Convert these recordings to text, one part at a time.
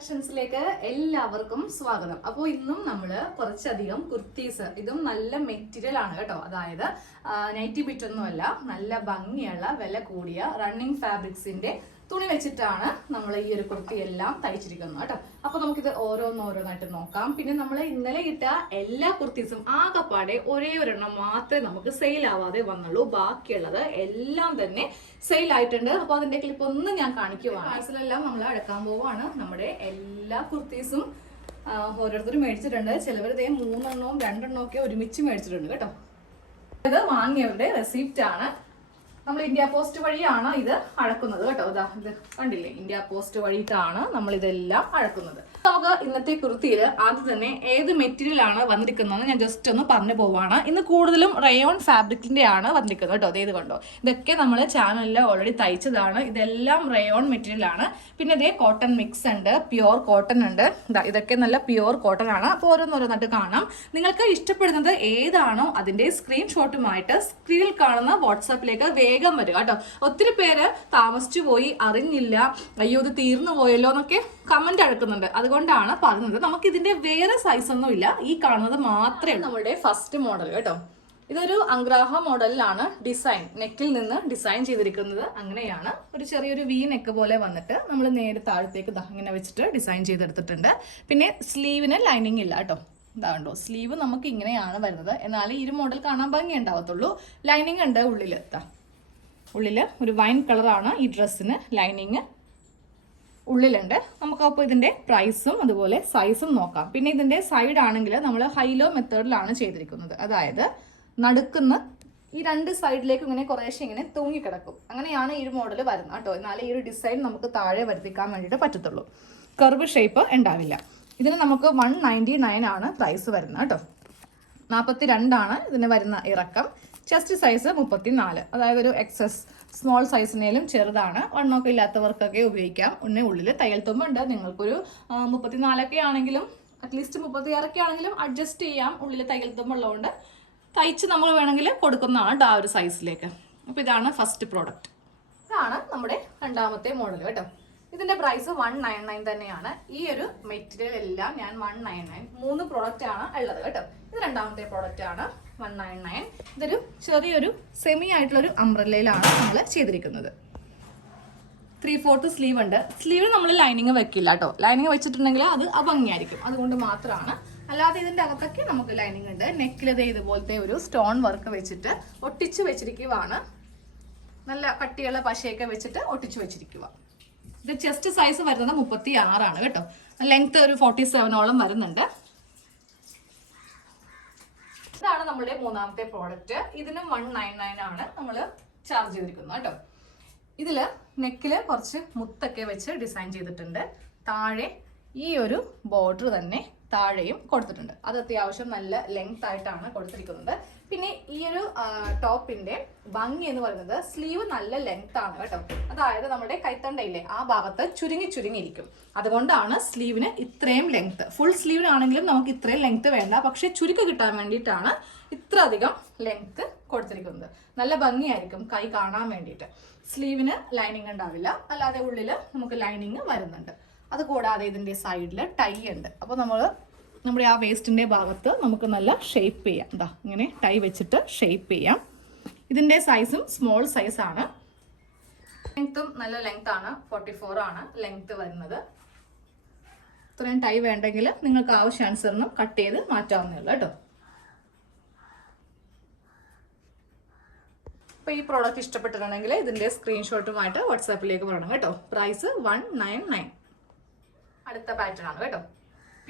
കളക്ഷൻസിലേക്ക് എല്ലാവർക്കും സ്വാഗതം. അപ്പോൾ ഇന്നും നമ്മൾ കുറച്ചധികം കുർത്തീസ് ഇതും നല്ല മെറ്റീരിയൽ ആണ് കേട്ടോ. അതായത് നൈറ്റി ബിറ്റ് ഒന്നുമല്ല നല്ല ഭംഗിയുള്ള വില കൂടിയ റണ്ണിങ് ഫാബ്രിക്സിന്റെ തുണി വെച്ചിട്ടാണ് നമ്മൾ ഈ ഒരു കുർത്തി എല്ലാം തയ്ച്ചിരിക്കുന്നത് കേട്ടോ. അപ്പൊ നമുക്കിത് ഓരോന്നോരോന്നായിട്ട് നോക്കാം. പിന്നെ നമ്മൾ ഇന്നലെ ഇട്ട എല്ലാ കുർത്തീസും ആകെപ്പാടെ ഒരേ ഒരെണ്ണം മാത്രമേ നമുക്ക് സെയിൽ ആവാതെ വന്നുള്ളൂ. ബാക്കിയുള്ളത് എല്ലാം തന്നെ സെയിൽ ആയിട്ടുണ്ട്. അപ്പൊ അതിന്റെ ക്ലിപ്പ് ഒന്നും ഞാൻ കാണിക്കുവാണ്. പാഴ്സലെല്ലാം നമ്മൾ അടക്കാൻ പോവാണ്. നമ്മുടെ എല്ലാ കുർത്തീസും ഓരോരുത്തരും മേടിച്ചിട്ടുണ്ട്. ചിലവർ ഇതേ മൂന്നെണ്ണവും രണ്ടെണ്ണവും ഒക്കെ ഒരുമിച്ച് മേടിച്ചിട്ടുണ്ട് കേട്ടോ. ഇത് വാങ്ങിയവരുടെ റെസിപ്റ്റ് ആണ്. നമ്മൾ ഇന്ത്യ പോസ്റ്റ് വഴിയാണ് ഇത് അഴക്കുന്നത് കേട്ടോ. ഇതാ കണ്ടില്ലേ? ഇന്ത്യ പോസ്റ്റ് വഴിയിട്ടാണ് നമ്മൾ ഇതെല്ലാം അഴക്കുന്നത് നമുക്ക് ഇന്നത്തെ കുർത്തിയിൽ ആദ്യം തന്നെ ഏത് മെറ്റീരിയലാണ് വന്നിരിക്കുന്നതെന്ന് ഞാൻ ജസ്റ്റ് ഒന്ന് പറഞ്ഞു പോവാണ്. ഇന്ന് കൂടുതലും റയോൺ ഫാബ്രിക്കിന്റെ ആണ് വന്നിരിക്കുന്നത് കേട്ടോ. അതേത് കണ്ടോ. ഇതൊക്കെ നമ്മൾ ചാനലിൽ ഓൾറെഡി തയ്ച്ചതാണ്. ഇതെല്ലാം റയോൺ മെറ്റീരിയൽ ആണ്. പിന്നെ ഇതേ കോട്ടൺ മിക്സ് ഉണ്ട് പ്യുവർ കോട്ടൺ ഉണ്ട്. ഇതൊക്കെ നല്ല പ്യുവർ കോട്ടൺ ആണ്. അപ്പോൾ ഓരോന്നോരോന്നായിട്ട് കാണാം. നിങ്ങൾക്ക് ഇഷ്ടപ്പെടുന്നത് ഏതാണോ അതിന്റെ സ്ക്രീൻഷോട്ടുമായിട്ട് സ്ക്രീനിൽ കാണുന്ന വാട്സാപ്പിലേക്ക് വേഗം വരിക കേട്ടോ. ഒത്തിരി പേര് താമസിച്ചു പോയി അറിഞ്ഞില്ല. അയ്യോ ഇത് തീർന്നു പോയല്ലോ എന്നൊക്കെ കമന്റ് അടക്കുന്നുണ്ട്. അതുകൊണ്ടാണ് പറഞ്ഞത്. നമുക്ക് ഇതിന്റെ വേറെ സൈസ് ഒന്നും ഇല്ല. ഈ കാണുന്നത് മാത്രമേ നമ്മുടെ ഫസ്റ്റ് മോഡൽ കേട്ടോ. ഇതൊരു അംഗ്രാഹ മോഡലിലാണ് ഡിസൈൻ നെക്കിൽ നിന്ന് ഡിസൈൻ ചെയ്തിരിക്കുന്നത്. അങ്ങനെയാണ്. ഒരു ചെറിയൊരു വി നെക്ക് പോലെ വന്നിട്ട് നമ്മൾ നേരെ താഴത്തേക്ക് ഇങ്ങനെ വെച്ചിട്ട് ഡിസൈൻ ചെയ്തെടുത്തിട്ടുണ്ട്. പിന്നെ സ്ലീവിന് ലൈനിങ് ഇല്ല കേട്ടോ. ഇതാണ്ടോ സ്ലീവ് നമുക്ക് ഇങ്ങനെയാണ് വരുന്നത്. എന്നാൽ ഈ മോഡൽ കാണാൻ ഭംഗി ഉണ്ടാവത്തുള്ളൂ. ലൈനിങ് ഉണ്ട് ഉള്ളിൽ ഉള്ളിൽ ഒരു വൈൻ കളറാണ് ഈ ഡ്രസ്സിന് ലൈനിങ് ഉള്ളിലുണ്ട്. നമുക്ക് അപ്പോൾ ഇതിന്റെ പ്രൈസും അതുപോലെ സൈസും നോക്കാം. പിന്നെ ഇതിന്റെ സൈഡ് ആണെങ്കിൽ നമ്മൾ ഹൈലോ മെത്തേഡിലാണ് ചെയ്തിരിക്കുന്നത്. അതായത് നടുക്കുന്ന ഈ രണ്ട് സൈഡിലേക്ക് ഇങ്ങനെ കുറേശ്ശെ ഇങ്ങനെ തൂങ്ങിക്കിടക്കും. അങ്ങനെയാണ് ഈ ഒരു മോഡൽ വരുന്നത് കേട്ടോ. എന്നാലേ ഈ ഒരു ഡിസൈൻ നമുക്ക് താഴെ വരുത്തിക്കാൻ വേണ്ടിയിട്ട് പറ്റത്തുള്ളൂ. കർവ് ഷേപ്പ് ഉണ്ടാവില്ല. ഇതിന് നമുക്ക് വൺ നയന്റി നയൻ ആണ് പ്രൈസ് വരുന്നത് കേട്ടോ. നാൽപ്പത്തി രണ്ടാണ് ഇതിന് വരുന്ന ഇറക്കം. ചെസ്റ്റ് സൈസ് മുപ്പത്തി നാല് അതായത് ഒരു എക്സസ് സ്മോൾ സൈസിനേലും ചെറുതാണ്. വണ്ണമൊക്കെ ഇല്ലാത്തവർക്കൊക്കെ ഉപയോഗിക്കാം. ഉന്നെ ഉള്ളിൽ തയ്യൽ തുമ്പുണ്ട്. നിങ്ങൾക്കൊരു മുപ്പത്തിനാലൊക്കെ ആണെങ്കിലും അറ്റ്ലീസ്റ്റ് മുപ്പത്തിയാറൊക്കെ ആണെങ്കിലും അഡ്ജസ്റ്റ് ചെയ്യാം. ഉള്ളിൽ തയ്യൽ തുമ്പുള്ളതുകൊണ്ട് തയ്ച്ച് നമ്മൾ വേണമെങ്കിൽ കൊടുക്കുന്നതാണ് ആ ഒരു സൈസിലേക്ക് അപ്പോൾ ഇതാണ് ഫസ്റ്റ് പ്രോഡക്റ്റ് ഇതാണ് നമ്മുടെ രണ്ടാമത്തെ മോഡൽ കേട്ടോ. ഇതിന്റെ പ്രൈസ് വൺ നയൻ നയൻ തന്നെയാണ്. ഈ ഒരു മെറ്റീരിയൽ എല്ലാം ഞാൻ വൺ നയൻ നയൻ മൂന്ന് പ്രോഡക്റ്റ് ആണ് ഉള്ളത് കേട്ടോ. ഇത് രണ്ടാമത്തെ പ്രോഡക്റ്റ് ആണ്. വൺ നയൻ നയൻ ഇതൊരു ചെറിയൊരു സെമി ആയിട്ടുള്ള ഒരു അംബ്രല്ലയിലാണ് നമ്മൾ ചെയ്തിരിക്കുന്നത്. ത്രീ ഫോർത്ത് സ്ലീവ് ഉണ്ട്. സ്ലീവ് നമ്മൾ ലൈനിങ് വെക്കില്ല കേട്ടോ ലൈനിങ് വെച്ചിട്ടുണ്ടെങ്കിൽ അത് അഭംഗിയായിരിക്കും. അതുകൊണ്ട് മാത്രമാണ് അല്ലാതെ ഇതിന്റെ അകത്തൊക്കെ നമുക്ക് ലൈനിങ് ഉണ്ട്. നെക്കിലത് ഇതുപോലത്തെ ഒരു സ്റ്റോൺ വർക്ക് വെച്ചിട്ട് ഒട്ടിച്ച് വെച്ചിരിക്കുവാണ്. നല്ല കട്ടിയുള്ള പശയൊക്കെ വെച്ചിട്ട് ഒട്ടിച്ചു വെച്ചിരിക്കുക ഇത് ചെസ്റ്റ് സൈസ് വരുന്നത് മുപ്പത്തി ആറാണ് കേട്ടോ. ലെങ്ത് ഒരു ഫോർട്ടി സെവനോളം വരുന്നുണ്ട്. ഇതാണ് നമ്മുടെ മൂന്നാമത്തെ പ്രോഡക്റ്റ് ഇതിന് വൺ നയൻ നയൻ ആണ് നമ്മൾ ചാർജ് ചെയ്തിരിക്കുന്നത് കേട്ടോ. ഇതിൽ നെക്കിൽ കുറച്ച് മുത്തൊക്കെ വെച്ച് ഡിസൈൻ ചെയ്തിട്ടുണ്ട്. താഴെ ഈ ഒരു ബോർഡർ തന്നെ താഴെയും കൊടുത്തിട്ടുണ്ട്. അത് അത്യാവശ്യം നല്ല ലെങ്ത് ആയിട്ടാണ് കൊടുത്തിരിക്കുന്നത്. ഈ ഒരു ടോപ്പിന്റെ ഭംഗി എന്ന് പറയുന്നത് സ്ലീവ് നല്ല ലെങ്ത് ആണ് കേട്ടോ. അതായത് നമ്മുടെ കൈത്തണ്ടയില്ലേ ആ ഭാഗത്ത് ചുരുങ്ങി ചുരുങ്ങിയിരിക്കും. അതുകൊണ്ടാണ് സ്ലീവിന് ഇത്രയും ലെങ്ത് ഫുൾ സ്ലീവിനാണെങ്കിലും നമുക്ക് ഇത്രയും ലെങ്ത് വേണ്ട. പക്ഷെ ചുരുക്ക് കിട്ടാൻ വേണ്ടിയിട്ടാണ് ഇത്ര അധികം ലെങ്ത് കൊടുത്തിരിക്കുന്നത്. നല്ല ഭംഗിയായിരിക്കും കൈ കാണാൻ വേണ്ടിയിട്ട്. സ്ലീവിന് ലൈനിങ് ഉണ്ടാവില്ല. അല്ലാതെ ഉള്ളിൽ നമുക്ക് ലൈനിങ് വരുന്നുണ്ട്. അതുകൂടാതെ ഇതിന്റെ സൈഡിൽ ടൈ ഉണ്ട്. അപ്പോൾ നമ്മൾ നമ്മുടെ ആ വേസ്റ്റിന്റെ ഭാഗത്ത് നമുക്ക് നല്ല ഷേപ്പ് ചെയ്യാം. എന്താ ഇങ്ങനെ ടൈ വെച്ചിട്ട് ഷേപ്പ് ചെയ്യാം. ഇതിന്റെ സൈസും സ്മോൾ സൈസാണ് ലെങ്ത്തും നല്ല ലെങ്ത് ആണ്. ഫോർട്ടി ഫോർ ആണ് ലെങ്ത് വരുന്നത്. ഇത്രയും ടൈ വേണ്ടെങ്കിൽ നിങ്ങൾക്ക് ആവശ്യാനുസരണം കട്ട് ചെയ്ത് മാറ്റാവുന്നേ ഉള്ളൂ കേട്ടോ. അപ്പോൾ ഈ പ്രോഡക്റ്റ് ഇഷ്ടപ്പെട്ടിട്ടുണ്ടെങ്കിൽ ഇതിന്റെ സ്ക്രീൻഷോട്ടുമായിട്ട് വാട്സാപ്പിലേക്ക് പറയണം കേട്ടോ. പ്രൈസ് വൺ നയൻ നയൻ അടുത്ത പാറ്റേൺ ആണ് കേട്ടോ.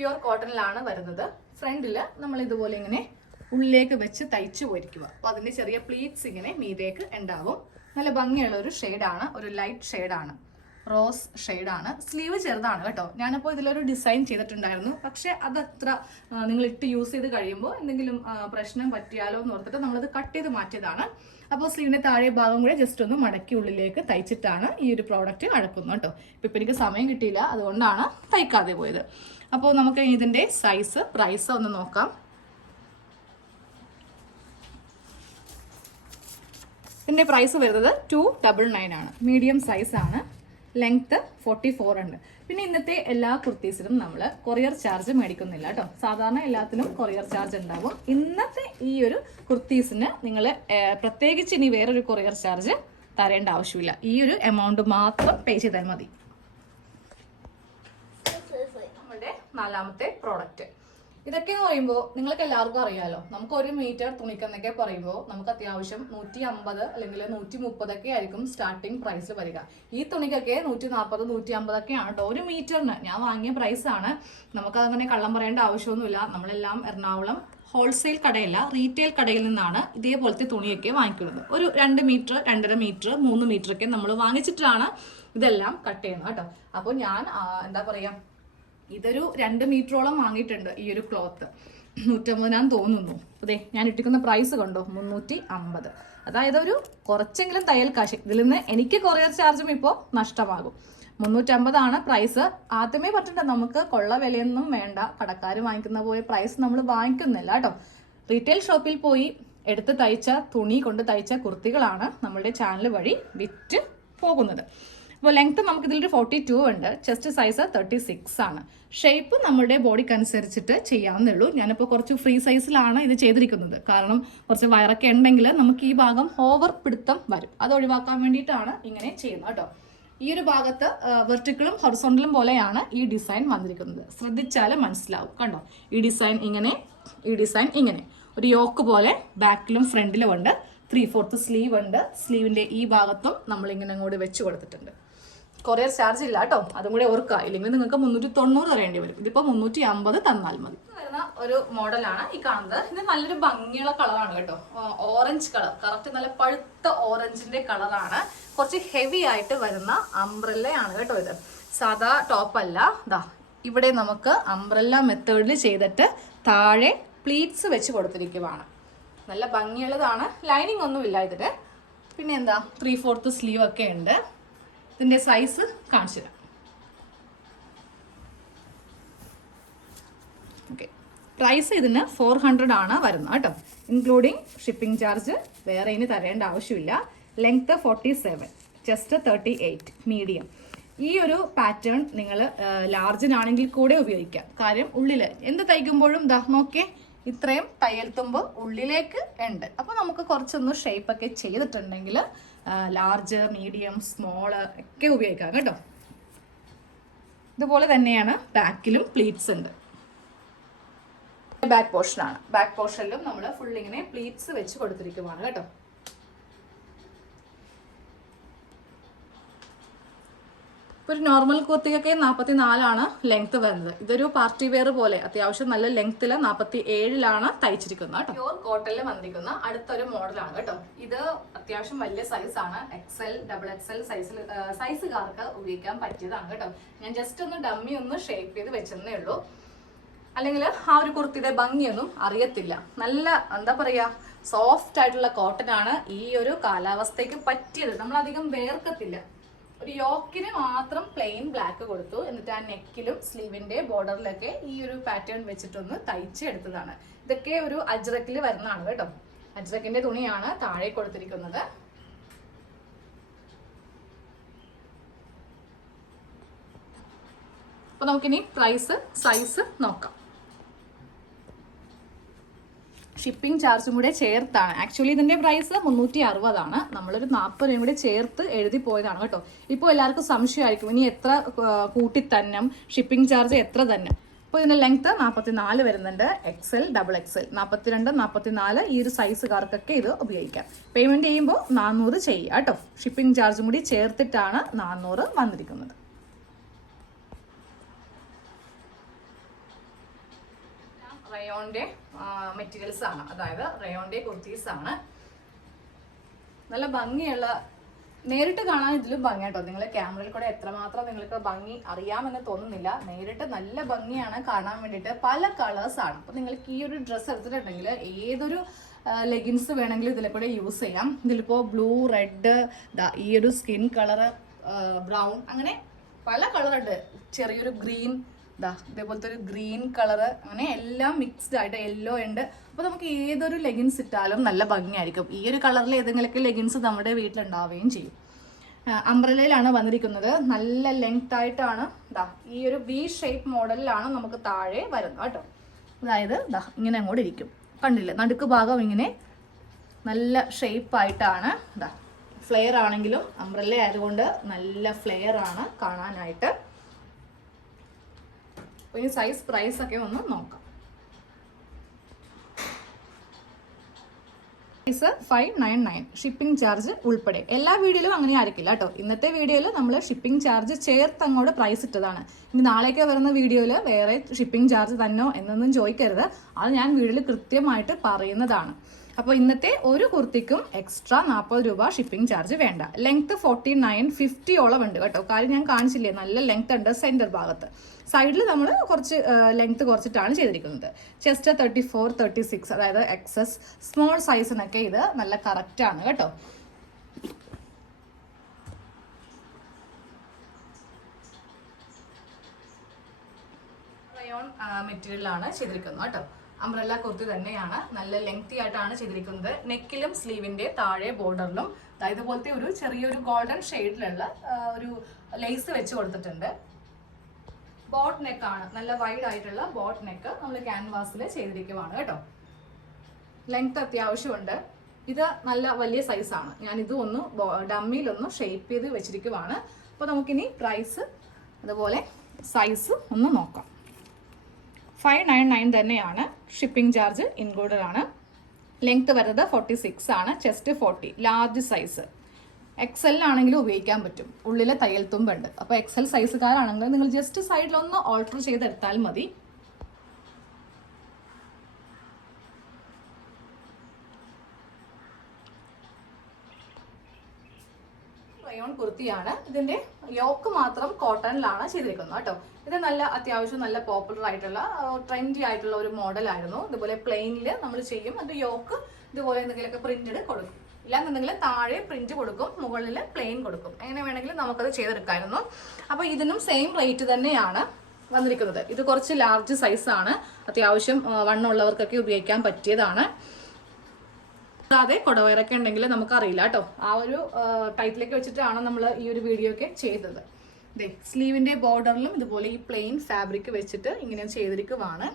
പ്യുവർ കോട്ടണിലാണ് വരുന്നത്. ഫ്രണ്ടിൽ നമ്മൾ ഇതുപോലെ ഇങ്ങനെ ഉള്ളിലേക്ക് വെച്ച് തയ്ച്ചു പോയിരിക്കുക അപ്പോൾ അതിന്റെ ചെറിയ പ്ലീറ്റ്സ് ഇങ്ങനെ മീതേക്ക് ഉണ്ടാവും. നല്ല ഭംഗിയുള്ള ഒരു ഷെയ്ഡാണ് ഒരു ലൈറ്റ് ഷെയ്ഡാണ് റോസ് ഷെയ്ഡാണ് സ്ലീവ് ചെറുതാണ് കേട്ടോ. ഞാനപ്പോൾ ഇതിലൊരു ഡിസൈൻ ചെയ്തിട്ടുണ്ടായിരുന്നു. പക്ഷേ അതത്ര നിങ്ങൾ ഇട്ട് യൂസ് ചെയ്ത് കഴിയുമ്പോൾ എന്തെങ്കിലും പ്രശ്നം പറ്റിയാലോ എന്ന് ഓർത്തിട്ട് നമ്മളത് കട്ട് ചെയ്ത് മാറ്റിയതാണ്. അപ്പോൾ സ്ലീവിന്റെ താഴെ ഭാഗം കൂടെ ജസ്റ്റ് ഒന്ന് മടക്കി ഉള്ളിലേക്ക് തയ്ച്ചിട്ടാണ് ഈ ഒരു പ്രോഡക്റ്റ് അഴക്കുന്നത് കേട്ടോ. ഇപ്പം എനിക്ക് സമയം കിട്ടിയില്ല. അതുകൊണ്ടാണ് തയ്ക്കാതെ പോയത്. അപ്പോൾ നമുക്ക് ഇതിന്റെ സൈസ് പ്രൈസ് ഒന്ന് നോക്കാം. ഇതിന്റെ പ്രൈസ് വരുന്നത് ടു ഡബിൾ നയൻ ആണ്. മീഡിയം സൈസ് ആണ്. ലെങ്ത്ത് ഫോർട്ടി ഫോർ ഉണ്ട്. പിന്നെ ഇന്നത്തെ എല്ലാ കുർത്തീസിലും നമ്മൾ കൊറിയർ ചാർജ് മേടിക്കുന്നില്ല കേട്ടോ സാധാരണ എല്ലാത്തിനും കൊറിയർ ചാർജ് ഉണ്ടാവും. ഇന്നത്തെ ഈ ഒരു കുർത്തീസിന് നിങ്ങൾ പ്രത്യേകിച്ച് ഇനി വേറൊരു കൊറിയർ ചാർജ് തരേണ്ട ആവശ്യമില്ല. ഈ ഒരു എമൗണ്ട് മാത്രം പേ ചെയ്താൽ മതി നമ്മുടെ നാലാമത്തെ പ്രോഡക്റ്റ് ഇതൊക്കെ എന്ന് പറയുമ്പോൾ നിങ്ങൾക്ക് എല്ലാവർക്കും അറിയാലോ. നമുക്ക് ഒരു മീറ്റർ തുണിക്കെന്നൊക്കെ പറയുമ്പോൾ നമുക്ക് അത്യാവശ്യം നൂറ്റി അമ്പത് അല്ലെങ്കിൽ നൂറ്റി മുപ്പതൊക്കെ ആയിരിക്കും സ്റ്റാർട്ടിംഗ് പ്രൈസ് വരിക. ഈ തുണിക്കൊക്കെ നൂറ്റി നാൽപ്പത് നൂറ്റി അമ്പതൊക്കെയാണ് കേട്ടോ ഒരു മീറ്ററിന് ഞാൻ വാങ്ങിയ പ്രൈസ് ആണ്. നമുക്ക് അങ്ങനെ കള്ളം പറയേണ്ട ആവശ്യമൊന്നുമില്ല. നമ്മളെല്ലാം എറണാകുളം ഹോൾസെയിൽ കടയല്ല റീറ്റെയിൽ കടയിൽ നിന്നാണ് ഇതേപോലത്തെ തുണിയൊക്കെ വാങ്ങിക്കുന്നത്. ഒരു രണ്ട് മീറ്റർ രണ്ടര മീറ്റർ മൂന്ന് മീറ്റർ ഒക്കെ നമ്മൾ വാങ്ങിച്ചിട്ടാണ് ഇതെല്ലാം കട്ട് ചെയ്യുന്നത് കേട്ടോ അപ്പോൾ ഞാൻ എന്താ പറയുക ഇതൊരു രണ്ട് മീറ്ററോളം വാങ്ങിയിട്ടുണ്ട് ഈ ഒരു ക്ലോത്ത്. നൂറ്റമ്പതിനാന്ന് തോന്നുന്നു. അതെ ഞാൻ ഇട്ടിക്കുന്ന പ്രൈസ് കണ്ടോ? മുന്നൂറ്റി അമ്പത് അതായത് ഒരു കുറച്ചെങ്കിലും തയ്യൽ കാശ്. ഇതിൽ നിന്ന് എനിക്ക് കൊറിയർ ചാർജും ഇപ്പോൾ നഷ്ടമാകും. മുന്നൂറ്റമ്പതാണ് പ്രൈസ് ആദ്യമേ പറ്റണ്ട നമുക്ക് കൊള്ള വിലയൊന്നും വേണ്ട. കടക്കാർ വാങ്ങിക്കുന്ന പോലെ പ്രൈസ് നമ്മൾ വാങ്ങിക്കുന്നില്ല കേട്ടോ. റീറ്റെയിൽ ഷോപ്പിൽ പോയി എടുത്ത് തയ്ച്ച തുണി കൊണ്ട് തയ്ച്ച കുർത്തികളാണ് നമ്മളുടെ ചാനൽ വഴി വിറ്റ് പോകുന്നത്. അപ്പോൾ ലെങ്ത് നമുക്ക് ഇതിലൊരു ഫോർട്ടി ടു ഉണ്ട്. ചെസ്റ്റ് സൈസ് തേർട്ടി സിക്സ് ആണ്. ഷേപ്പ് നമ്മുടെ ബോഡിക്ക് അനുസരിച്ചിട്ട് ചെയ്യാവുന്നേ ഉള്ളൂ ഞാനിപ്പോൾ കുറച്ച് ഫ്രീ സൈസിലാണ് ഇത് ചെയ്തിരിക്കുന്നത്. കാരണം കുറച്ച് വയറൊക്കെ ഉണ്ടെങ്കിൽ നമുക്ക് ഈ ഭാഗം ഓവർ പിടുത്തം വരും. അത് ഒഴിവാക്കാൻ വേണ്ടിയിട്ടാണ് ഇങ്ങനെ ചെയ്യുന്നത് കേട്ടോ. ഈ ഒരു ഭാഗത്ത് വെർട്ടിക്കലും ഹൊറിസോണ്ടലും പോലെയാണ് ഈ ഡിസൈൻ വന്നിരിക്കുന്നത്. ശ്രദ്ധിച്ചാൽ മനസ്സിലാവും. കണ്ടോ? ഈ ഡിസൈൻ ഇങ്ങനെ ഈ ഡിസൈൻ ഇങ്ങനെ. ഒരു യോക്ക് പോലെ ബാക്കിലും ഫ്രണ്ടിലും ഉണ്ട്. ത്രീ ഫോർത്ത് സ്ലീവ് ഉണ്ട് സ്ലീവിന്റെ ഈ ഭാഗത്തും നമ്മളിങ്ങനെ അങ്ങോട്ട് വെച്ച് കൊടുത്തിട്ടുണ്ട്. കൊറിയർ ചാർജ് ഇല്ല കേട്ടോ. അതും കൂടെ ഓർക്കുക ഇല്ലെങ്കിൽ നിങ്ങൾക്ക് മുന്നൂറ്റി തൊണ്ണൂറ് തരേണ്ടി വരും. ഇതിപ്പോൾ മുന്നൂറ്റി അമ്പത് തന്നാൽ മതി. ഇത് വരുന്ന ഒരു മോഡലാണ് ഈ കാണുന്നത്. ഇത് നല്ലൊരു ഭംഗിയുള്ള കളറാണ് കേട്ടോ. Orange colour. കറക്റ്റ് നല്ല പഴുത്ത ഓറഞ്ചിന്റെ കളറാണ്. കുറച്ച് ഹെവി ആയിട്ട് വരുന്ന അംബ്രല്ലയാണ് കേട്ടോ ഇത്. സാധാ ടോപ്പ് അല്ല. ദാ ഇവിടെ നമുക്ക് അംബ്രല്ല മെത്തേഡിൽ ചെയ്തിട്ട് താഴെ പ്ലീറ്റ്സ് വെച്ച് കൊടുത്തിരിക്കുവാണ്. നല്ല ഭംഗിയുള്ളതാണ്. ലൈനിങ് ഒന്നുമില്ല ഇതിന് പിന്നെ എന്താ? ത്രീ ഫോർത്ത് സ്ലീവ് ഒക്കെ ഉണ്ട്. ഇതിന്റെ സൈസ് കാണിച്ചു തരാം. ഓക്കെ പ്രൈസ് ഇതിന് ഫോർ ഹൺഡ്രഡ് ആണ് വരുന്നത് കേട്ടോ. ഇൻക്ലൂഡിങ് ഷിപ്പിംഗ് ചാർജ് വേറെ ഇനി തരേണ്ട ആവശ്യമില്ല. Length forty seven chest thirty eight medium ഈ ഒരു പാറ്റേൺ നിങ്ങൾ ലാർജിനാണെങ്കിൽ കൂടെ ഉപയോഗിക്കാം. കാര്യം ഉള്ളിൽ എന്ത് തയ്ക്കുമ്പോഴും ദാ നോക്കേ ഇത്രയും തയ്യൽ ഉള്ളിലേക്ക് ഉണ്ട്. അപ്പോൾ നമുക്ക് കുറച്ചൊന്ന് ഷേപ്പ് ഒക്കെ ചെയ്തിട്ടുണ്ടെങ്കിൽ ലാർജ് മീഡിയം സ്മോൾ ഒക്കെ ഉപയോഗിക്കാം കേട്ടോ. ഇതുപോലെ തന്നെയാണ് ബാക്കിലും പ്ലീറ്റ്സ് ഉണ്ട്. ബാക്ക് പോർഷനാണ് ബാക്ക് പോർഷനിലും നമ്മൾ ഫുള്ളിങ്ങനെ പ്ലീറ്റ്സ് വെച്ച് കൊടുത്തിരിക്കുവാണ് കേട്ടോ. ഒരു നോർമൽ കുർത്തിക്കൊക്കെ നാൽപ്പത്തി നാലാണ് ലെങ്ത് വരുന്നത്. ഇതൊരു പാർട്ടി വെയർ പോലെ അത്യാവശ്യം നല്ല ലെങ്ത്തിൽ നാൽപ്പത്തി ഏഴിലാണ് തയ്ച്ചിരിക്കുന്നത് പ്യൂർ കോട്ടണിൽ വന്നിരിക്കുന്ന അടുത്തൊരു മോഡലാണ് കേട്ടോ. ഇത് അത്യാവശ്യം വലിയ സൈസാണ് എക്സൽ ഡബിൾ എക്സൽ സൈസിൽ സൈസുകാർക്ക് ഉപയോഗിക്കാൻ പറ്റിയതാണ് കേട്ടോ. ഞാൻ ജസ്റ്റ് ഒന്ന് ഡമ്മി ഒന്ന് ഷേപ്പ് ചെയ്ത് വെച്ചെന്നേ ഉള്ളൂ. അല്ലെങ്കിൽ ആ ഒരു കുർത്തിയുടെ ഭംഗിയൊന്നും അറിയത്തില്ല. നല്ല എന്താ പറയുക സോഫ്റ്റ് ആയിട്ടുള്ള കോട്ടൺ ആണ് ഈ ഒരു കാലാവസ്ഥയ്ക്ക് പറ്റിയത്. നമ്മളധികം വേർക്കത്തില്ല. ഒരു യോക്കിന് മാത്രം പ്ലെയിൻ ബ്ലാക്ക് കൊടുത്തു. എന്നിട്ട് ആ നെക്കിലും സ്ലീവിന്റെ ബോർഡറിലൊക്കെ ഈ ഒരു പാറ്റേൺ വെച്ചിട്ടൊന്ന് തയ്ച്ച് എടുത്തതാണ് ഇതൊക്കെ ഒരു അജ്രക്കിൽ വരുന്നതാണ് കേട്ടോ. അജ്രക്കിന്റെ തുണിയാണ് താഴെ കൊടുത്തിരിക്കുന്നത്. അപ്പൊ നമുക്കിനി പ്രൈസ് സൈസ് നോക്കാം. ഷിപ്പിംഗ് ചാർജും കൂടെ ചേർത്താണ്. ആക്ച്വലി ഇതിന്റെ പ്രൈസ് മുന്നൂറ്റി അറുപതാണ് നമ്മളൊരു നാൽപ്പത് രൂപയും കൂടെ ചേർത്ത് എഴുതി പോയതാണ് കേട്ടോ. ഇപ്പോൾ എല്ലാവർക്കും സംശയമായിരിക്കും ഇനി എത്ര കൂട്ടി തന്നെ ഷിപ്പിംഗ് ചാർജ് എത്ര തന്നെ? അപ്പോൾ ഇതിന്റെ ലെങ്ത് നാൽപ്പത്തി നാല് വരുന്നുണ്ട് എക്സൽ ഡബിൾ എക്സൽ നാൽപ്പത്തിരണ്ട് നാൽപ്പത്തി നാല് ഈ ഒരു സൈസുകാർക്കൊക്കെ ഇത് ഉപയോഗിക്കാം. പേയ്മെന്റ് ചെയ്യുമ്പോൾ നാനൂറ് ചെയ്യുക കേട്ടോ. ഷിപ്പിംഗ് ചാർജും കൂടി ചേർത്തിട്ടാണ് നാനൂറ് വന്നിരിക്കുന്നത്. റയോന്റെ മെറ്റീരിയൽസ് ആണ്. അതായത് റയോന്റെ കുർത്തീസ് ആണ്. നല്ല ഭംഗിയുള്ള നേരിട്ട് കാണാൻ ഇതിലും ഭംഗിയാട്ടോ നിങ്ങൾ ക്യാമറയിൽ കൂടെ എത്രമാത്രം നിങ്ങൾക്ക് ഭംഗി അറിയാമെന്ന് തോന്നുന്നില്ല. നേരിട്ട് നല്ല ഭംഗിയാണ് കാണാൻ വേണ്ടിയിട്ട് പല കളേഴ്സ് ആണ്. അപ്പൊ നിങ്ങൾക്ക് ഈ ഒരു ഡ്രസ്സ് എടുത്തിട്ടുണ്ടെങ്കിൽ ഏതൊരു ലെഗിൻസ് വേണമെങ്കിലും ഇതിൽ കൂടെ യൂസ് ചെയ്യാം. ഇതിലിപ്പോ ബ്ലൂ റെഡ് ഈ ഒരു സ്കിൻ കളറ് ബ്രൗൺ അങ്ങനെ പല കളറുണ്ട് ചെറിയൊരു ഗ്രീൻ ദാ ഇതേപോലത്തെ ഒരു ഗ്രീൻ കളർ അങ്ങനെ എല്ലാം മിക്സ്ഡ് ആയിട്ട് യെല്ലോ ഉണ്ട്. അപ്പോൾ നമുക്ക് ഏതൊരു ലെഗിൻസ് ഇട്ടാലും നല്ല ഭംഗിയായിരിക്കും. ഈ ഒരു കളറിൽ ഏതെങ്കിലുമൊക്കെ ലെഗിൻസ് നമ്മുടെ വീട്ടിലുണ്ടാവുകയും ചെയ്യും. അംബ്രലയിലാണ് വന്നിരിക്കുന്നത്. നല്ല ലെങ്ത് ആയിട്ടാണ് ഇതാ ഈ ഒരു വി ഷേപ്പ് മോഡലിലാണ് നമുക്ക് താഴെ വരുന്നത് കേട്ടോ. അതായത് ഇതാ ഇങ്ങനെ അങ്ങോട്ട് ഇരിക്കും. കണ്ടില്ലേ? നടുക്ക് ഭാഗം ഇങ്ങനെ നല്ല ഷേപ്പ് ആയിട്ടാണ് ഇതാ ഫ്ലെയർ ആണെങ്കിലും അംബ്രല്ല ആയതുകൊണ്ട് നല്ല ഫ്ലെയർ ആണ് കാണാനായിട്ട്. അപ്പോൾ ഈ സൈസ് പ്രൈസ് ഒക്കെ ഒന്ന് നോക്കാം. Five nine nine shipping charge ഉൾപ്പെടെ. എല്ലാ വീഡിയോയിലും അങ്ങനെ ആയിരിക്കില്ല കേട്ടോ ഇന്നത്തെ വീഡിയോയിൽ നമ്മൾ ഷിപ്പിംഗ് ചാർജ് ചേർത്ത് അങ്ങോട്ട് പ്രൈസ് ഇട്ടതാണ്. ഇനി നാളേക്ക് വരുന്ന വീഡിയോയിൽ വേറെ ഷിപ്പിംഗ് ചാർജ് തന്നോ എന്നൊന്നും ചോദിക്കരുത്. അത് ഞാൻ വീഡിയോയിൽ കൃത്യമായിട്ട് പറയുന്നതാണ്. അപ്പോൾ ഇന്നത്തെ ഒരു കുർത്തിക്കും എക്സ്ട്രാ നാൽപ്പത് രൂപ ഷിപ്പിംഗ് ചാർജ് വേണ്ട. ലെങ്ത് ഫോർട്ടി നയൻ ഫിഫ്റ്റിയോളം ഉണ്ട് കേട്ടോ. കാര്യം ഞാൻ കാണിച്ചില്ലേ നല്ല ലെങ്ത് ഉണ്ട് സെന്റർ ഭാഗത്ത്. സൈഡിൽ നമ്മൾ കുറച്ച് ലെങ്ത് കുറച്ചിട്ടാണ് ചെയ്തിരിക്കുന്നത്. Chest thirty four thirty six അതായത് എക്സസ് സ്മോൾ സൈസിനൊക്കെ ഇത് നല്ല കറക്റ്റാണ് കേട്ടോ. മെറ്റീരിയലാണ് ചെയ്തിരിക്കുന്നത് കേട്ടോ. അംബ്രല്ല കുർത്തി തന്നെയാണ്. നല്ല ലെങ്തി ആയിട്ടാണ് ചെയ്തിരിക്കുന്നത്. നെക്കിലും സ്ലീവിന്റെ താഴെ ബോർഡറിലും ഇതുപോലത്തെ ഒരു ചെറിയൊരു ഗോൾഡൻ ഷെയ്ഡിലുള്ള ഒരു ലേസ് വെച്ച് കൊടുത്തിട്ടുണ്ട്. ബോട്ട് നെക്കാണ് നല്ല വൈഡ് ആയിട്ടുള്ള ബോട്ട് നെക്ക് നമ്മൾ ക്യാൻവാസിൽ ചെയ്തിരിക്കുവാണ് കേട്ടോ. ലെങ്ത് അത്യാവശ്യമുണ്ട്. ഇത് നല്ല വലിയ സൈസാണ് ഞാൻ ഇത് ഒന്ന് ഡമ്മിയിലൊന്ന് ഷേപ്പ് ചെയ്ത് വെച്ചിരിക്കുവാണ്. അപ്പോൾ നമുക്കിനി പ്രൈസ് അതുപോലെ സൈസ് ഒന്ന് നോക്കാം. ഫൈവ് നയൻ നയൻ തന്നെയാണ്. ഷിപ്പിംഗ് ചാർജ് ഇൻക്ലൂഡഡ് ആണ്. ലെങ്ത് വരുന്നത് ഫോർട്ടി സിക്സ് ആണ്. Chest forty large size X L ആണെങ്കിലും ഉപയോഗിക്കാൻ പറ്റും. ഉള്ളിലെ തയ്യൽ തുമ്പുണ്ട്. അപ്പോൾ എക്സൽ സൈസുകാരാണെങ്കിൽ നിങ്ങൾ ജസ്റ്റ് സൈഡിലൊന്ന് ഓൾട്ടർ ചെയ്തെടുത്താൽ മതി. റയോൺ കുർത്തിയാണ്. ഇതിന്റെ യോക്ക് മാത്രം കോട്ടണിലാണ് ചെയ്തിരിക്കുന്നത് കേട്ടോ. ഇത് നല്ല അത്യാവശ്യം നല്ല പോപ്പുലർ ആയിട്ടുള്ള ട്രെൻഡി ആയിട്ടുള്ള ഒരു മോഡലായിരുന്നു ഇതുപോലെ പ്ലെയിനിൽ നമ്മൾ ചെയ്യും. അത് യോക്ക് ഇതുപോലെ എന്തെങ്കിലുമൊക്കെ പ്രിന്റഡ് കൊടുക്കും. ഇല്ലാന്നുണ്ടെങ്കിൽ താഴെ പ്രിന്റ് കൊടുക്കും മുകളിൽ പ്ലെയിൻ കൊടുക്കും. എങ്ങനെ വേണമെങ്കിലും നമുക്കത് ചെയ്തെടുക്കായിരുന്നു. അപ്പോൾ ഇതിനും സെയിം റേറ്റ് തന്നെയാണ് വന്നിരിക്കുന്നത്. ഇത് കുറച്ച് ലാർജ് സൈസാണ് അത്യാവശ്യം വണ്ണമുള്ളവർക്കൊക്കെ ഉപയോഗിക്കാൻ പറ്റിയതാണ്. കൂടാതെ കുടവയറൊക്കെ ഉണ്ടെങ്കിൽ നമുക്കറിയില്ല കേട്ടോ. ആ ഒരു ടൈറ്റിലേക്ക് വെച്ചിട്ടാണ് നമ്മൾ ഈ ഒരു വീഡിയോ ഒക്കെ ചെയ്തത്. ദേ സ്ലീവിന്റെ ബോർഡറിലും ഇതുപോലെ ഈ പ്ലെയിൻ ഫാബ്രിക് വെച്ചിട്ട് ഇങ്ങനെ ചെയ്തിരിക്കുവാണ്.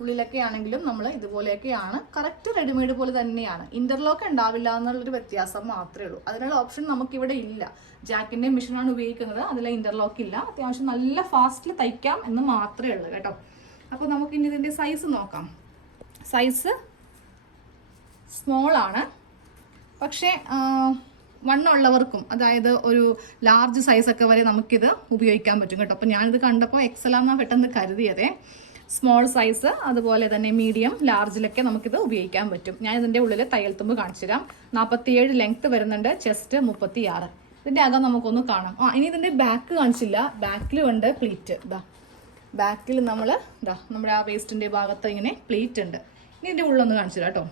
ഉള്ളിലൊക്കെ ആണെങ്കിലും നമ്മൾ ഇതുപോലെയൊക്കെയാണ്. കറക്റ്റ് റെഡിമെയ്ഡ് പോലെ തന്നെയാണ്. ഇന്റർലോക്ക് ഉണ്ടാവില്ല എന്നുള്ളൊരു വ്യത്യാസം മാത്രമേ ഉള്ളൂ. അതിനുള്ള ഓപ്ഷൻ നമുക്കിവിടെ ഇല്ല. ജാക്കിന്റെ മെഷീനാണ് ഉപയോഗിക്കുന്നത്. അതിൽ ഇന്റർലോക്ക് ഇല്ല. അത്യാവശ്യം നല്ല ഫാസ്റ്റിൽ തയ്ക്കാം എന്ന് മാത്രമേ ഉള്ളൂ കേട്ടോ. അപ്പോൾ നമുക്ക് ഇനി ഇതിന്റെ സൈസ് നോക്കാം. സൈസ് സ്മോൾ ആണ്. പക്ഷേ വണ്ണുള്ളവർക്കും അതായത് ഒരു ലാർജ് സൈസൊക്കെ വരെ നമുക്കിത് ഉപയോഗിക്കാൻ പറ്റും കേട്ടോ. അപ്പോൾ ഞാനിത് കണ്ടപ്പോൾ എക്സലാന്നാണ് പെട്ടെന്ന് കരുതിയതേ. സ്മോൾ സൈസ് അതുപോലെ തന്നെ മീഡിയം ലാർജിലൊക്കെ നമുക്കിത് ഉപയോഗിക്കാൻ പറ്റും. ഞാൻ ഇതിന്റെ ഉള്ളിൽ തയ്യൽ തുമ്പ് കാണിച്ചു തരാം. നാൽപ്പത്തിയേഴ് ലെങ്ത്ത് വരുന്നുണ്ട് ചെസ്റ്റ് മുപ്പത്തി ആറ് ഇതിന്റെ അകം നമുക്കൊന്ന് കാണാം. ആ ഇനി ഇതിന്റെ ബാക്ക് കാണിച്ചില്ല. ബാക്കിലും ഉണ്ട് പ്ലീറ്റ് ഇതാ ബാക്കിൽ നമ്മൾ ഇതാ നമ്മുടെ ആ വേസ്റ്റിന്റെ ഭാഗത്ത് ഇങ്ങനെ പ്ലീറ്റ് ഉണ്ട്. ഇനി ഇതിന്റെ ഉള്ളൊന്ന് കാണിച്ചു തരാം കേട്ടോ.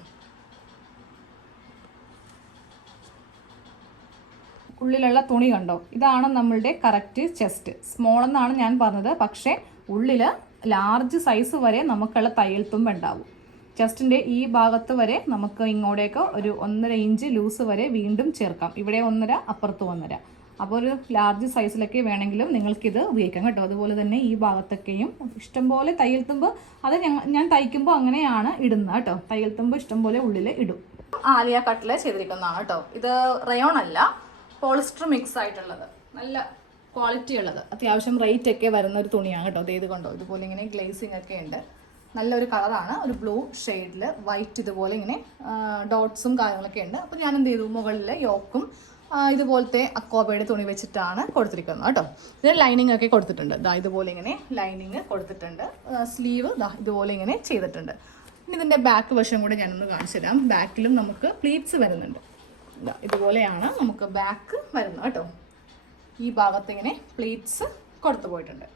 ഉള്ളിലുള്ള തുണി കണ്ടോ? ഇതാണ് നമ്മളുടെ കറക്റ്റ് ചെസ്റ്റ് സ്മോൾ എന്നാണ് ഞാൻ പറഞ്ഞത്. പക്ഷേ ഉള്ളിൽ ലാർജ് സൈസ് വരെ നമുക്കുള്ള തയ്യൽ തുമ്പ് ഉണ്ടാവും. ചെസ്റ്റിന്റെ ഈ ഭാഗത്ത് വരെ നമുക്ക് ഇങ്ങോട്ടേക്ക് ഒരു ഒന്നര ഇഞ്ച് ലൂസ് വരെ വീണ്ടും ചേർക്കാം. ഇവിടെ ഒന്നര അപ്പുറത്ത് ഒന്നര. അപ്പോൾ ഒരു ലാർജ് സൈസിലൊക്കെ വേണമെങ്കിലും നിങ്ങൾക്കിത് ഉപയോഗിക്കാം കേട്ടോ. അതുപോലെ തന്നെ ഈ ഭാഗത്തൊക്കെയും ഇഷ്ടംപോലെ തയ്യൽ തുമ്പ് അത് ഞാൻ തയ്ക്കുമ്പോൾ അങ്ങനെയാണ് ഇടുന്നത് കേട്ടോ. തയ്യൽ തുമ്പ് ഇഷ്ടംപോലെ ഉള്ളിൽ ഇടും. ആലിയ കട്ടിൽ ചെയ്തിരിക്കുന്നതാണ് കേട്ടോ. ഇത് റയോൺ അല്ല. പോളിസ്റ്റർ മിക്സ് ആയിട്ടുള്ളത്. നല്ല ക്വാളിറ്റി ഉള്ളത്. അത്യാവശ്യം റേറ്റ് ഒക്കെ വരുന്ന ഒരു തുണിയാണ് കേട്ടോ. ഇത് കൊണ്ടോ? ഇതുപോലെ ഇങ്ങനെ ഗ്ലേസിങ് ഒക്കെ ഉണ്ട്. നല്ലൊരു കളറാണ് ഒരു ബ്ലൂ ഷെയ്ഡിൽ വൈറ്റ് ഇതുപോലെ ഇങ്ങനെ ഡോട്ട്സും കാര്യങ്ങളൊക്കെ ഉണ്ട്. അപ്പോൾ ഞാൻ എന്ത് ചെയ്തു? മുകളിൽ യോക്കും ഇതുപോലത്തെ അക്കോബയുടെ തുണി വെച്ചിട്ടാണ് കൊടുത്തിരിക്കുന്നത് കേട്ടോ. ഇതിന് ലൈനിങ് ഒക്കെ കൊടുത്തിട്ടുണ്ട്. ദാ ഇതുപോലെ ഇങ്ങനെ ലൈനിങ് കൊടുത്തിട്ടുണ്ട്. സ്ലീവ് ദാ ഇതുപോലെ ഇങ്ങനെ ചെയ്തിട്ടുണ്ട്. ഇനി ഇതിന്റെ ബാക്ക് വശം കൂടെ ഞാനൊന്ന് കാണിച്ചു തരാം. ബാക്കിലും നമുക്ക് പ്ലീറ്റ്സ് വരുന്നുണ്ട്. ഇതുപോലെയാണ് നമുക്ക് ബാക്ക് വരുന്നത് കേട്ടോ. ഈ ഭാഗത്ത് ഇങ്ങനെ പ്ലേറ്റ്സ് കൊടുത്തു പോയിട്ടുണ്ട്.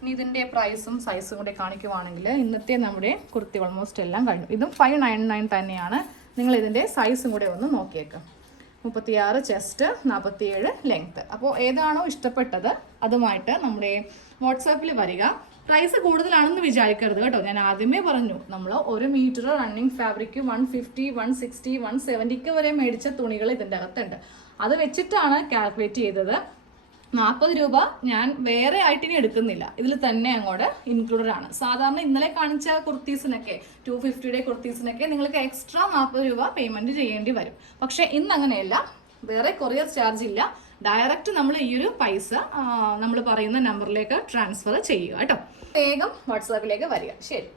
ഇനി ഇതിന്റെ പ്രൈസും സൈസും കൂടി കാണിക്കുവാണെങ്കിൽ ഇന്നത്തെ നമ്മുടെ കുർത്തി ഓൾമോസ്റ്റ് എല്ലാം കഴിഞ്ഞു. ഇതും ഫൈവ് നയൻ നയൻ തന്നെയാണ്. നിങ്ങൾ ഇതിന്റെ സൈസും കൂടെ ഒന്ന് നോക്കിയേക്കാം. മുപ്പത്തിയാറ് ചെസ്റ്റ് നാൽപ്പത്തിയേഴ് ലെങ്ത്ത് അപ്പോൾ ഏതാണോ ഇഷ്ടപ്പെട്ടത് അതുമായിട്ട് നമ്മുടെ വാട്സാപ്പിൽ വരിക. പ്രൈസ് കൂടുതലാണെന്ന് വിചാരിക്കരുത് കേട്ടോ. ഞാൻ ആദ്യമേ പറഞ്ഞു നമ്മൾ ഒരു metre running fabric one fifty one sixty one സെവന്റിക്ക് വരെ മേടിച്ച തുണികൾ ഇതിന്റെ അകത്തുണ്ട്. അത് വെച്ചിട്ടാണ് കാൽക്കുലേറ്റ് ചെയ്തത്. നാൽപ്പത് രൂപ ഞാൻ വേറെ ആയിട്ട് ഇനി എടുക്കുന്നില്ല. ഇതിൽ തന്നെ അങ്ങോട്ട് ഇൻക്ലൂഡഡ് ആണ്. സാധാരണ ഇന്നലെ കാണിച്ച കുർത്തീസിനൊക്കെ ടു ഫിഫ്റ്റിയുടെ കുർത്തീസിനൊക്കെ നിങ്ങൾക്ക് എക്സ്ട്രാ നാൽപ്പത് രൂപ പേയ്മെന്റ് ചെയ്യേണ്ടി വരും. പക്ഷേ ഇന്ന് അങ്ങനെയല്ല. വേറെ കൊറിയർ ചാർജ് ഇല്ല. ഡയറക്റ്റ് നമ്മൾ ഈ ഒരു പൈസ നമ്മൾ പറയുന്ന നമ്പറിലേക്ക് ട്രാൻസ്ഫർ ചെയ്യുക കേട്ടോ. വേഗം വാട്സാപ്പിലേക്ക് വരിക. ശരി.